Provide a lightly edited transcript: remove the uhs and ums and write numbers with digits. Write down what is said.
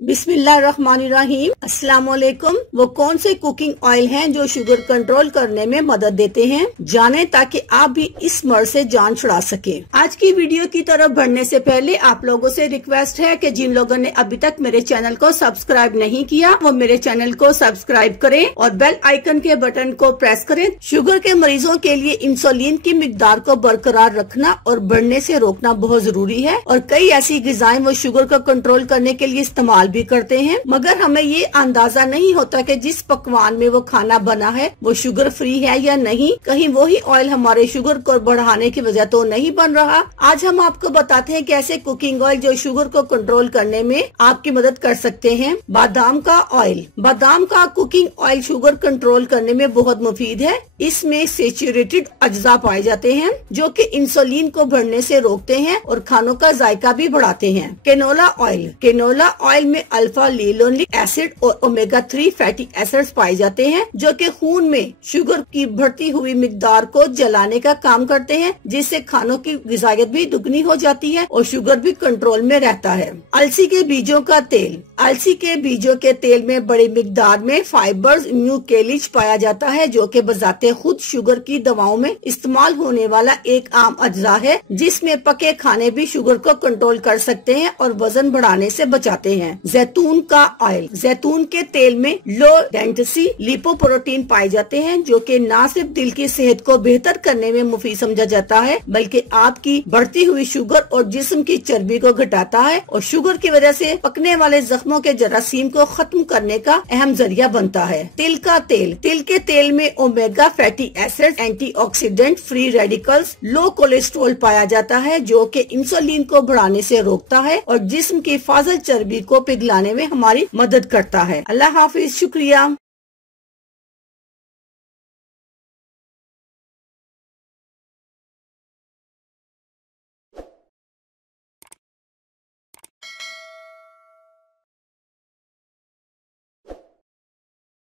बिस्मिल्लाहिर्रहमानिर्रहीम। अस्सलाम वालेकुम। वो कौन से कुकिंग ऑयल हैं जो शुगर कंट्रोल करने में मदद देते हैं, जाने ताकि आप भी इस मर्ज से जान छुड़ा सके। आज की वीडियो की तरफ बढ़ने से पहले आप लोगों से रिक्वेस्ट है कि जिन लोगों ने अभी तक मेरे चैनल को सब्सक्राइब नहीं किया वो मेरे चैनल को सब्सक्राइब करें और बेल आइकन के बटन को प्रेस करें। शुगर के मरीजों के लिए इंसुलिन की मिकदार को बरकरार रखना और बढ़ने से रोकना बहुत जरूरी है और कई ऐसी ग़िज़ाएं वो शुगर को कंट्रोल करने के लिए इस्तेमाल भी करते हैं, मगर हमें ये अंदाजा नहीं होता कि जिस पकवान में वो खाना बना है वो शुगर फ्री है या नहीं। कहीं वही ऑयल हमारे शुगर को बढ़ाने की वजह तो नहीं बन रहा। आज हम आपको बताते हैं कि ऐसे कुकिंग ऑयल जो शुगर को कंट्रोल करने में आपकी मदद कर सकते हैं। बादाम का ऑयल। बादाम का कुकिंग ऑयल शुगर कंट्रोल करने में बहुत मुफीद है। इसमें सैचुरेटेड अज्जा पाए जाते हैं जो कि इंसुलिन को बढ़ने से रोकते हैं और खानों का जायका भी बढ़ाते हैं। Canola oil. केनोला ऑयल में अल्फा लिनोलिक एसिड और ओमेगा 3 फैटी एसिड्स पाए जाते हैं जो कि खून में शुगर की बढ़ती हुई मिकदार को जलाने का काम करते हैं, जिससे खानों की ग़िज़ायत भी दुगनी हो जाती है और शुगर भी कंट्रोल में रहता है। अलसी के बीजों का तेल। अलसी के बीजों के तेल में बड़ी मिकदार में फाइबर्स म्यूकेलिज पाया जाता है जो कि बजाते खुद शुगर की दवाओं में इस्तेमाल होने वाला एक आम अज्जा है, जिसमें पके खाने भी शुगर को कंट्रोल कर सकते हैं और वजन बढ़ाने से बचाते हैं। जैतून का ऑयल। जैतून के तेल में लो डेंसिटी लिपोप्रोटीन पाए जाते हैं जो कि न सिर्फ दिल की सेहत को बेहतर करने में मुफीद समझा जाता है बल्कि आपकी बढ़ती हुई शुगर और जिस्म की चर्बी को घटाता है और शुगर की वजह से पकने वाले जख्मों के जरासीम को खत्म करने का अहम जरिया बनता है। तिल का तेल। तिल के तेल में omega fatty acid, antioxidant, free radicals, low cholesterol पाया जाता है जो कि इंसुलिन को बढ़ाने से रोकता है और जिस्म की फाजल चर्बी को पिघलाने में हमारी मदद करता है। अल्लाह हाफिज। शुक्रिया।